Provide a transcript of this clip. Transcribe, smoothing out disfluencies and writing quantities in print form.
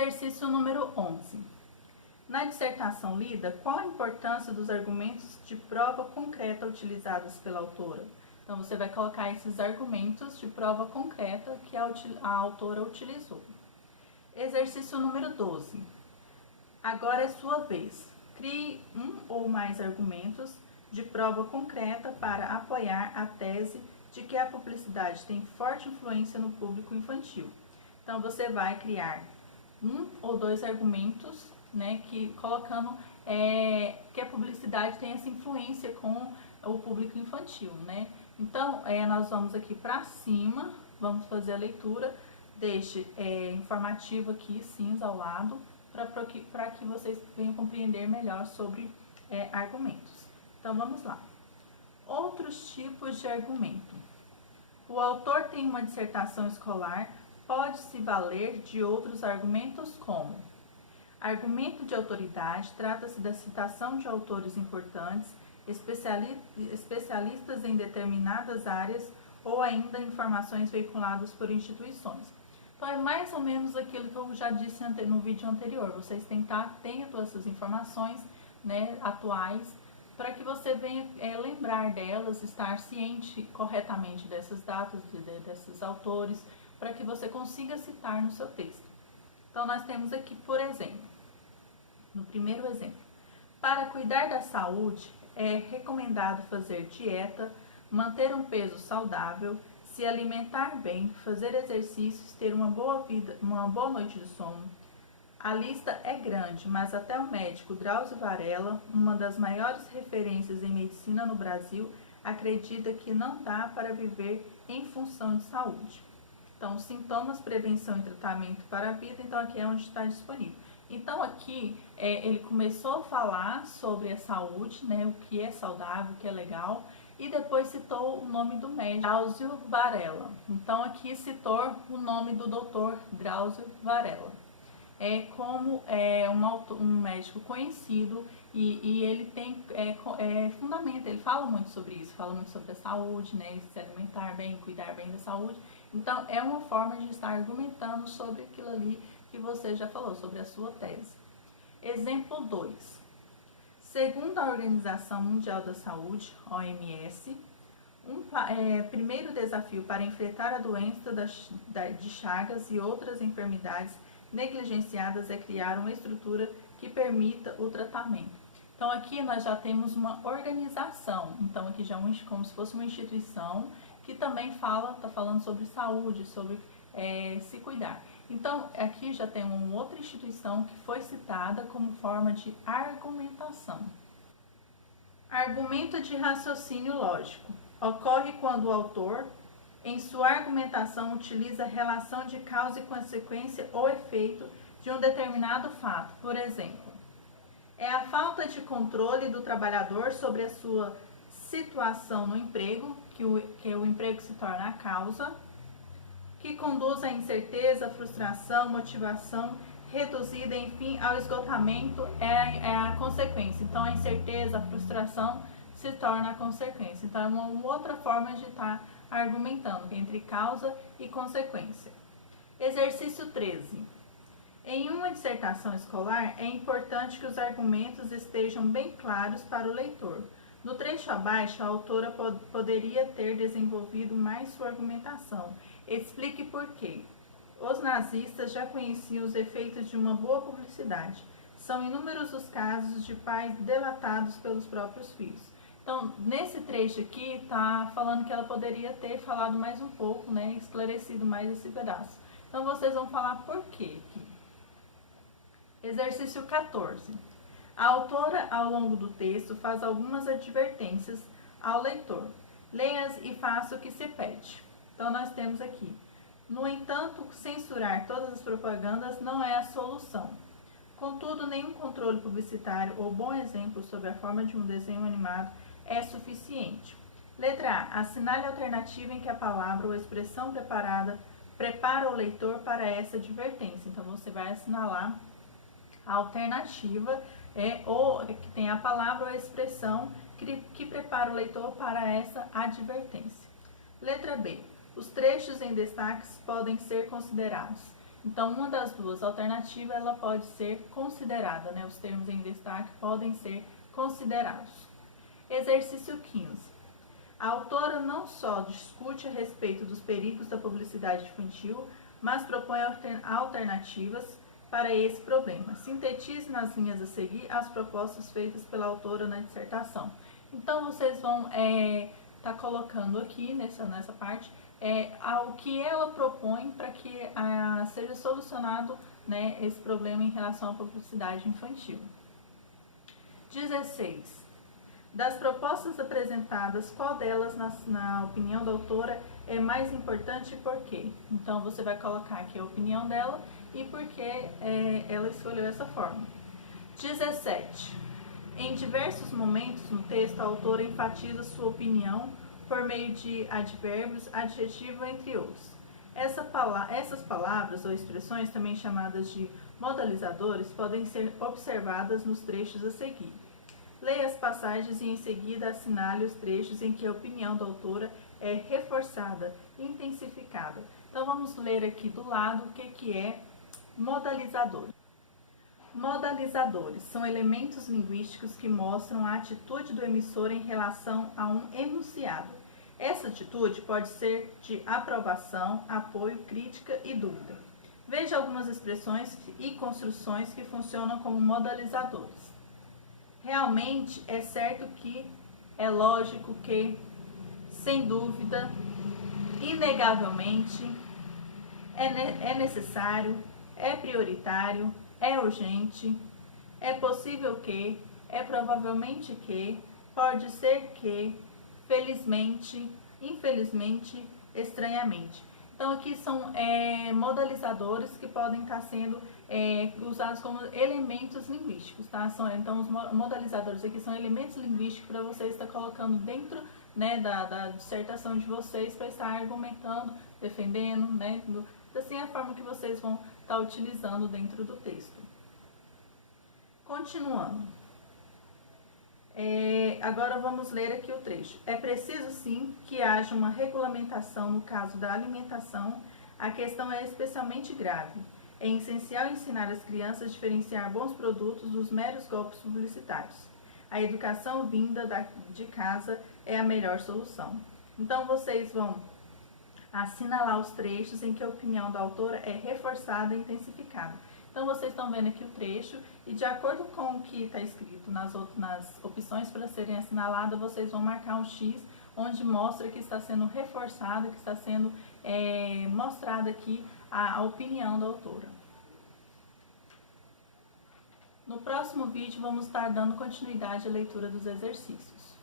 Exercício número 11. Na dissertação lida, qual a importância dos argumentos de prova concreta utilizados pela autora? Então, você vai colocar esses argumentos de prova concreta que a autora utilizou. Exercício número 12. Agora é sua vez. Crie um ou mais argumentos de prova concreta para apoiar a tese de que a publicidade tem forte influência no público infantil. Então, você vai criar um ou dois argumentos, né, colocando que a publicidade tem essa influência com o público infantil, né? Então, nós vamos aqui para cima, vamos fazer a leitura, deixe informativo aqui, cinza ao lado, para que vocês venham compreender melhor sobre argumentos. Então, vamos lá. Outros tipos de argumento. O autor tem uma dissertação escolar, pode se valer de outros argumentos como: argumento de autoridade, trata-se da citação de autores importantes, especialistas em determinadas áreas ou ainda informações veiculadas por instituições. Então, é mais ou menos aquilo que eu já disse no vídeo anterior. Vocês têm que estar atentos a essas informações, né, atuais, para que você venha lembrar delas, estar ciente corretamente dessas datas, desses autores, para que você consiga citar no seu texto. Então, nós temos aqui, por exemplo, no primeiro exemplo: para cuidar da saúde, é recomendado fazer dieta, manter um peso saudável, se alimentar bem, fazer exercícios, ter uma boa vida, uma boa noite de sono. A lista é grande, mas até o médico Drauzio Varella, uma das maiores referências em medicina no Brasil, acredita que não dá para viver em função de saúde. Então, sintomas, prevenção e tratamento para a vida, então aqui é onde está disponível. Então, aqui ele começou a falar sobre a saúde, né, o que é saudável, o que é legal, e depois citou o nome do médico, Drauzio Varella. Então, aqui citou o nome do doutor Drauzio Varella. Como um médico conhecido e ele tem fundamento, ele fala muito sobre isso, fala muito sobre a saúde, né, se alimentar bem, cuidar bem da saúde. Então, é uma forma de estar argumentando sobre aquilo ali que você já falou, sobre a sua tese. Exemplo 2. Segundo a Organização Mundial da Saúde, OMS, primeiro desafio para enfrentar a doença de Chagas e outras enfermidades negligenciadas é criar uma estrutura que permita o tratamento. Então, aqui nós já temos uma organização. Então, aqui já é como se fosse uma instituição que também está falando sobre saúde, sobre se cuidar. Então, aqui já tem uma outra instituição que foi citada como forma de argumentação. Argumento de raciocínio lógico. Ocorre quando o autor, em sua argumentação, utiliza relação de causa e consequência ou efeito de um determinado fato. Por exemplo, é a falta de controle do trabalhador sobre a sua situação no emprego, que o emprego se torna a causa, que conduz à incerteza, frustração, motivação reduzida, enfim, ao esgotamento é a consequência. Então, a incerteza, a frustração se torna a consequência. Então, é uma outra forma de estar argumentando entre causa e consequência. Exercício 13. Em uma dissertação escolar, é importante que os argumentos estejam bem claros para o leitor. No trecho abaixo, a autora poderia ter desenvolvido mais sua argumentação. Explique por quê. Os nazistas já conheciam os efeitos de uma boa publicidade. São inúmeros os casos de pais delatados pelos próprios filhos. Então, nesse trecho aqui, está falando que ela poderia ter falado mais um pouco, né, esclarecido mais esse pedaço. Então, vocês vão falar por quê aqui. Exercício 14. A autora, ao longo do texto, faz algumas advertências ao leitor. Leia-as e faça o que se pede. Então, nós temos aqui: no entanto, censurar todas as propagandas não é a solução. Contudo, nenhum controle publicitário ou bom exemplo sob a forma de um desenho animado é suficiente. Letra A. Assinale a alternativa em que a palavra ou expressão prepara o leitor para essa advertência. Então, você vai assinalar a alternativa ou que tem a palavra ou a expressão que prepara o leitor para essa advertência. Letra B. Os trechos em destaques podem ser considerados. Então, uma das duas alternativas ela pode ser considerada, né? Os termos em destaque podem ser considerados. Exercício 15. A autora não só discute a respeito dos perigos da publicidade infantil, mas propõe alternativas para esse problema. Sintetize nas linhas a seguir as propostas feitas pela autora na dissertação. Então, vocês vão tá colocando aqui nessa parte o que ela propõe para que seja solucionado, né, esse problema em relação à publicidade infantil. 16. Das propostas apresentadas, qual delas, na opinião da autora, é mais importante e por quê? Então, você vai colocar aqui a opinião dela e por que ela escolheu essa forma. 17. Em diversos momentos no texto, a autora enfatiza sua opinião por meio de advérbios, adjetivo, entre outros. Essas palavras ou expressões, também chamadas de modalizadores, podem ser observadas nos trechos a seguir. Leia as passagens e em seguida assinale os trechos em que a opinião da autora é reforçada, intensificada. Então vamos ler aqui do lado o que é modalizador. Modalizadores são elementos linguísticos que mostram a atitude do emissor em relação a um enunciado. Essa atitude pode ser de aprovação, apoio, crítica e dúvida. Veja algumas expressões e construções que funcionam como modalizadores. Realmente é certo que, é lógico que, sem dúvida, inegavelmente, é necessário, é prioritário, é urgente, é possível que, é provavelmente que, pode ser que, felizmente, infelizmente, estranhamente. Então aqui são modalizadores que podem estar sendo usados como elementos linguísticos, tá? Então os modalizadores aqui são elementos linguísticos para vocês estar colocando dentro, né, da dissertação de vocês, para estar argumentando, defendendo, né? Assim é a forma que vocês vão estar utilizando dentro do texto. Continuando. Agora vamos ler aqui o trecho. É preciso sim que haja uma regulamentação no caso da alimentação. A questão é especialmente grave. É essencial ensinar as crianças a diferenciar bons produtos dos meros golpes publicitários. A educação vinda de casa é a melhor solução. Então vocês vão assinalar os trechos em que a opinião da autora é reforçada e intensificada. Então vocês estão vendo aqui o trecho e de acordo com o que está escrito nas opções para serem assinaladas, vocês vão marcar um X onde mostra que está sendo reforçada, que está sendo mostrada aqui a opinião da autora. No próximo vídeo vamos estar dando continuidade à leitura dos exercícios.